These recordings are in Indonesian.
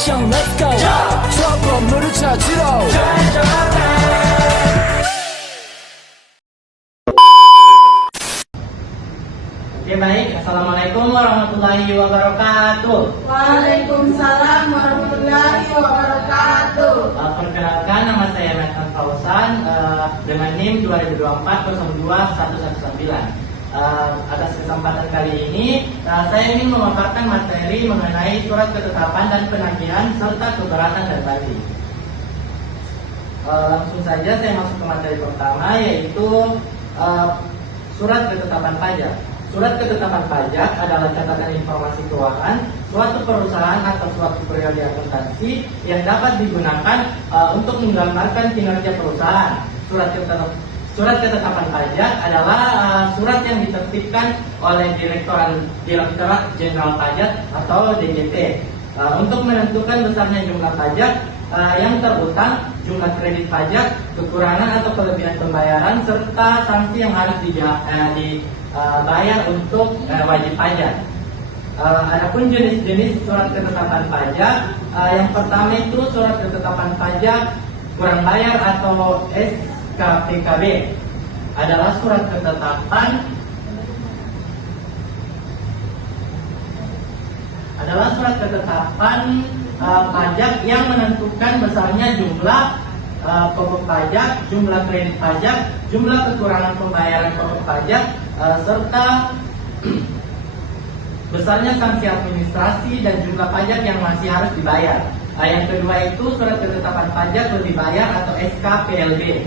형 let's go 저 건물을 찾으러 Oke baik, Assalamualaikum warahmatullahi wabarakatuh. Waalaikumsalam warahmatullahi wabarakatuh. Perkenalkan, nama saya Metan Fauzan dengan NIM 2024-02-119. Atas kesempatan kali ini, saya ingin memaparkan materi mengenai surat ketetapan dan penagihan serta keberatan dan banding. Langsung saja saya masuk ke materi pertama, yaitu surat ketetapan pajak. Surat ketetapan pajak adalah catatan informasi keuangan suatu perusahaan atau suatu periode akuntansi yang dapat digunakan untuk menggambarkan kinerja perusahaan. Surat ketetapan pajak adalah surat yang ditertibkan oleh Direktorat Jenderal Pajak atau DJP untuk menentukan besarnya jumlah pajak yang terutang, jumlah kredit pajak, kekurangan atau kelebihan pembayaran, serta sanksi yang harus dibayar untuk wajib pajak. Adapun jenis-jenis surat ketetapan pajak, yang pertama itu surat ketetapan pajak kurang bayar atau SKPKB adalah surat ketetapan pajak yang menentukan besarnya jumlah pokok pajak, jumlah kredit pajak, jumlah kekurangan pembayaran pokok pajak, serta besarnya sanksi administrasi dan jumlah pajak yang masih harus dibayar. Yang kedua itu surat ketetapan pajak lebih bayar atau SKPLB.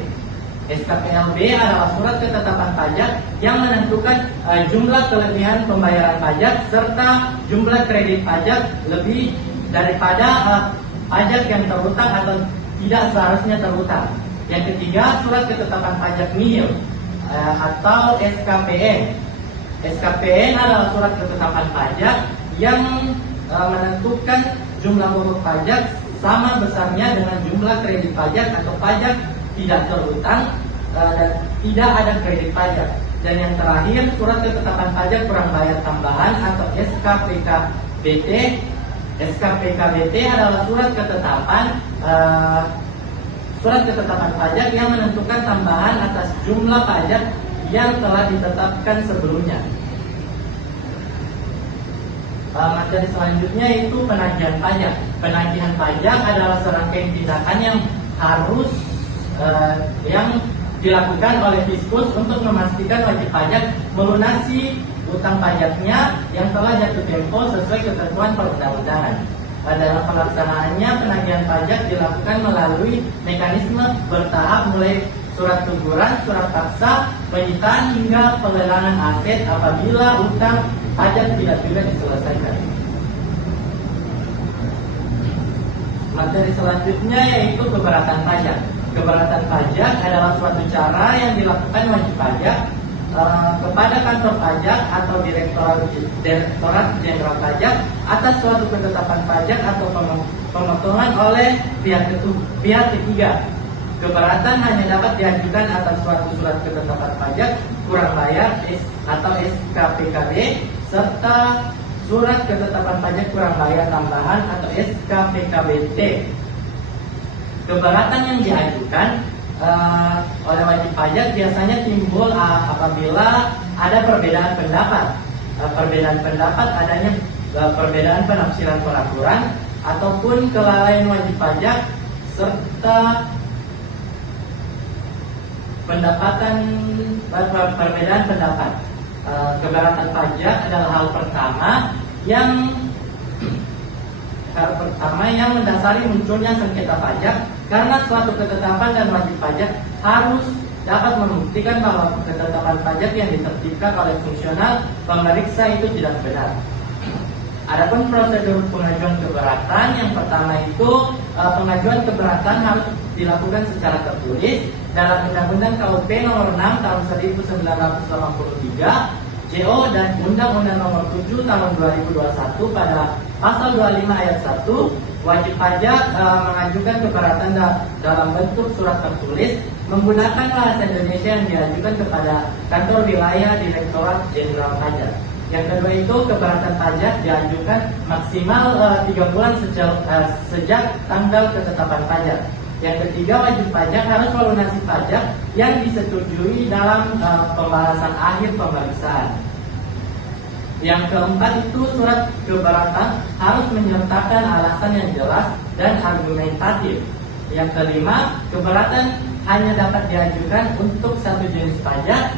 SKPLB adalah surat ketetapan pajak yang menentukan jumlah kelebihan pembayaran pajak serta jumlah kredit pajak lebih daripada pajak yang terutang atau tidak seharusnya terutang. Yang ketiga, surat ketetapan pajak nihil atau SKPN. SKPN adalah surat ketetapan pajak yang menentukan jumlah pokok pajak sama besarnya dengan jumlah kredit pajak atau pajak tidak terutang dan tidak ada kredit pajak. Dan yang terakhir, surat ketetapan pajak kurang bayar tambahan atau SKPKBT. SKPKBT adalah surat ketetapan pajak yang menentukan tambahan atas jumlah pajak yang telah ditetapkan sebelumnya. Materi selanjutnya itu penagihan pajak. Penagihan pajak adalah serangkaian tindakan yang harus yang dilakukan oleh Fiskus untuk memastikan wajib pajak melunasi utang pajaknya yang telah jatuh tempo sesuai ketentuan perundang-undangan. Dalam pelaksanaannya, penagihan pajak dilakukan melalui mekanisme bertahap mulai surat teguran, surat paksa, penyitaan hingga pelelangan aset apabila utang pajak tidak juga diselesaikan. Materi selanjutnya yaitu keberatan pajak. Keberatan pajak adalah suatu cara yang dilakukan wajib pajak kepada kantor pajak atau Direktorat Jenderal Pajak atas suatu ketetapan pajak atau pemotongan oleh pihak ketiga. Keberatan hanya dapat diajukan atas suatu surat ketetapan pajak kurang bayar atau SKPKB serta surat ketetapan pajak kurang bayar tambahan atau SKPKBT. Keberatan yang diajukan oleh wajib pajak biasanya timbul apabila ada perbedaan pendapat. Perbedaan pendapat adanya perbedaan penafsiran peraturan ataupun kelalaian wajib pajak serta perbedaan pendapat. Keberatan pajak adalah hal pertama yang mendasari munculnya sengketa pajak karena suatu ketetapan dan wajib pajak harus dapat membuktikan bahwa ketetapan pajak yang ditertibkan oleh fungsional pemeriksa itu tidak benar. Adapun prosedur pengajuan keberatan, yang pertama itu pengajuan keberatan harus dilakukan secara tertulis dalam Undang-Undang KUP Nomor 6 Tahun 1983, JO dan Undang-Undang Nomor 7 Tahun 2021 pada Pasal 25 Ayat 1, wajib pajak mengajukan keberatan dalam bentuk surat tertulis menggunakan bahasa Indonesia yang diajukan kepada kantor wilayah Direktorat Jenderal Pajak. Yang kedua itu keberatan pajak diajukan maksimal 3 bulan sejak tanggal ketetapan pajak. Yang ketiga, wajib pajak harus melunasi pajak yang disetujui dalam pembahasan akhir pemeriksaan. Yang keempat itu surat keberatan harus menyertakan alasan yang jelas dan argumentatif. Yang kelima, keberatan hanya dapat diajukan untuk satu jenis pajak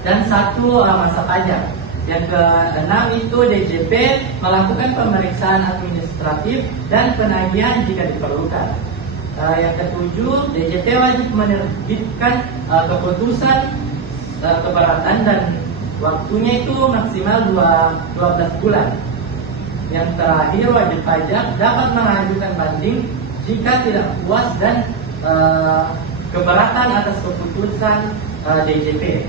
dan satu masa pajak. Yang keenam itu DJP melakukan pemeriksaan administratif dan penagihan jika diperlukan. Yang ketujuh, DJP wajib menerbitkan keputusan keberatan dan waktunya itu maksimal 12 bulan. Yang terakhir, wajib pajak dapat mengajukan banding jika tidak puas dan keberatan atas keputusan DJP.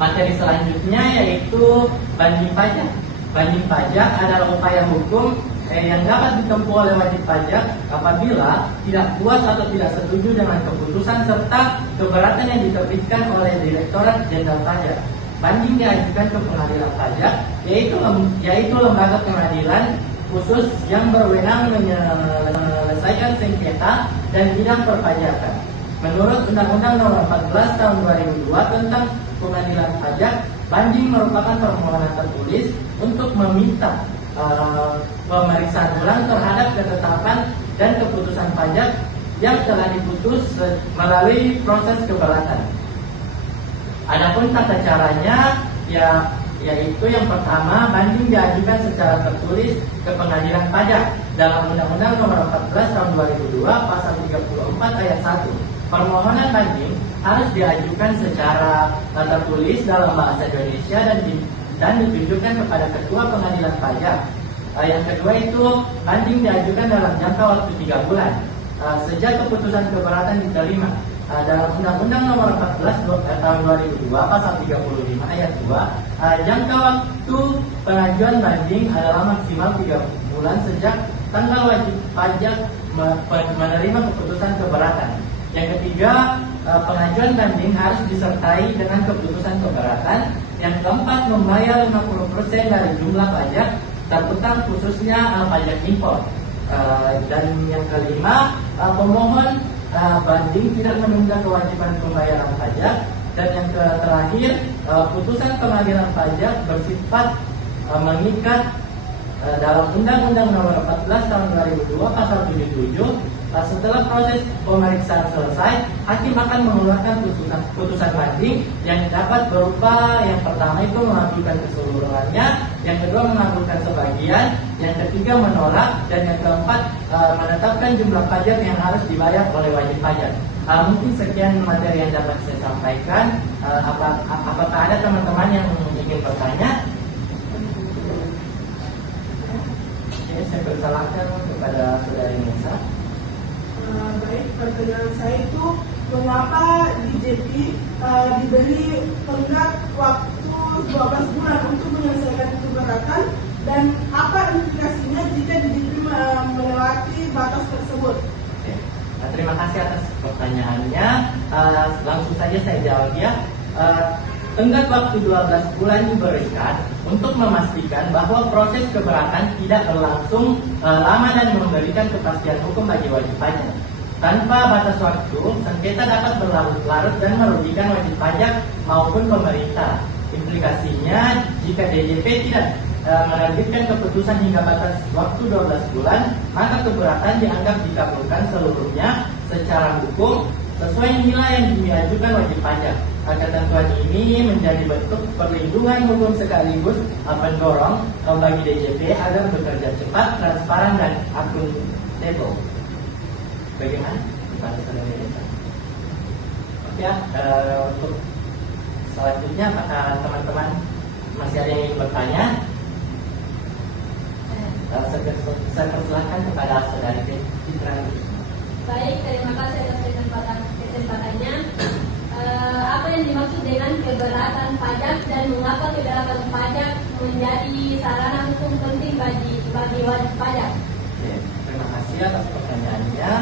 Materi selanjutnya yaitu banding pajak. Banding pajak adalah upaya hukum yang dapat ditempuh oleh wajib pajak apabila tidak puas atau tidak setuju dengan keputusan serta keberatan yang diterbitkan oleh Direktorat Jenderal Pajak. Banding diajukan ke pengadilan pajak, yaitu lembaga pengadilan khusus yang berwenang menyelesaikan sengketa dan bidang perpajakan. Menurut Undang-Undang Nomor 14 Tahun 2002 tentang Pengadilan Pajak, banding merupakan permohonan tertulis untuk meminta pemeriksaan ulang terhadap ketetapan dan keputusan pajak yang telah diputus melalui proses keberatan. Adapun tata caranya yaitu yang pertama, banding diajukan secara tertulis ke pengadilan pajak dalam Undang-Undang Nomor 14 Tahun 2002 Pasal 34 Ayat 1. Permohonan banding harus diajukan secara tertulis dalam bahasa Indonesia dan ditujukan kepada Ketua Pengadilan Pajak. Yang kedua itu banding diajukan dalam jangka waktu 3 bulan sejak keputusan keberatan diterima. Dalam Undang-Undang Nomor 14 Tahun 2002 Pasal 35 Ayat 2, jangka waktu pengajuan banding adalah maksimal 3 bulan sejak tanggal wajib pajak menerima keputusan keberatan. Yang ketiga, pengajuan banding harus disertai dengan keputusan keberatan. Yang keempat, membayar 50% dari jumlah pajak terutama khususnya pajak impor. Dan yang kelima, pemohon banding tidak menunda kewajiban pembayaran pajak. Dan yang terakhir, putusan pengadilan pajak bersifat mengikat dalam Undang-Undang Nomor 14 Tahun 2002 Pasal 77. Setelah proses pemeriksaan selesai, hakim akan mengeluarkan putusan banding yang dapat berupa yang pertama itu mengabulkan keseluruhannya, yang kedua mengabulkan sebagian, yang ketiga menolak, dan yang keempat menetapkan jumlah pajak yang harus dibayar oleh wajib pajak. Mungkin sekian materi yang dapat saya sampaikan. Apakah ada teman-teman yang ingin bertanya? Oke, saya persilahkan kepada saudari Nisa. Baik, pertanyaan saya itu mengapa DJP diberi tenggat waktu 12 bulan untuk menyelesaikan keberatan dan apa implikasinya jika DJP melewati batas tersebut? Oke. Terima kasih atas pertanyaannya. Langsung saja saya jawab ya. Tenggat waktu 12 bulan diberikan untuk memastikan bahwa proses keberatan tidak berlangsung lama dan memberikan kepastian hukum bagi wajib pajak. Tanpa batas waktu, sengketa dapat berlarut-larut dan merugikan wajib pajak maupun pemerintah. Implikasinya, jika DJP tidak menerbitkan keputusan hingga batas waktu 12 bulan, maka keberatan dianggap dikabulkan seluruhnya secara hukum sesuai nilai yang diajukan wajib pajak. Ketentuan ini menjadi bentuk perlindungan hukum sekaligus mendorong bagi DJP agar bekerja cepat, transparan, dan akuntabel. Bagaimana? Ya, untuk selanjutnya apakah teman-teman masih ada yang ingin bertanya? Saya persilahkan kepada saudari Citra. Baik, terima kasih atas kesempatannya. Apa yang dimaksud dengan keberatan pajak dan mengapa keberatan pajak menjadi sarana hukum penting bagi wajib pajak? Oke, terima kasih atas pertanyaannya.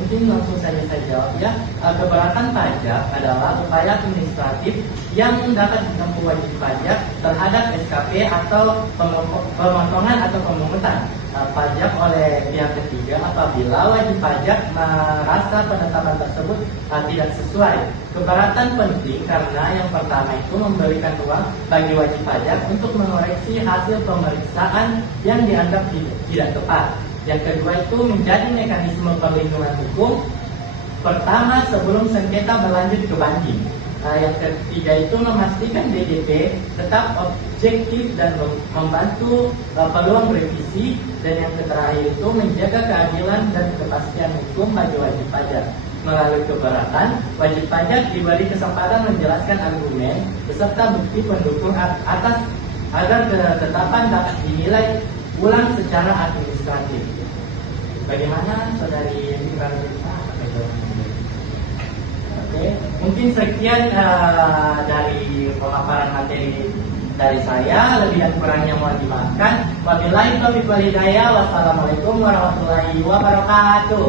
Mungkin langsung saja saya jawab ya. Keberatan pajak adalah upaya administratif yang dapat ditempuh wajib pajak terhadap SKP atau pemotongan atau pemungutan pajak oleh pihak ketiga apabila wajib pajak merasa penetapan tersebut tidak sesuai. Keberatan penting karena yang pertama itu memberikan ruang bagi wajib pajak untuk mengoreksi hasil pemeriksaan yang dianggap tidak tepat. Yang kedua itu menjadi mekanisme perlindungan hukum. Pertama, sebelum sengketa berlanjut ke banding. Yang ketiga itu memastikan DJP tetap objektif dan membantu peluang revisi. Dan yang terakhir itu menjaga keadilan dan kepastian hukum bagi wajib pajak. Melalui keberatan, wajib pajak diberi kesempatan menjelaskan argumen beserta bukti pendukung atas agar ketetapan dapat dinilai ulang secara administratif. Bagaimana saudari Fikran? Oke, mungkin sekian dari pemaparan materi dari saya. Lebih dan kurangnya mohon dimaafkan. Wabillahi taufiq wal hidayah. Wassalamualaikum warahmatullahi wabarakatuh.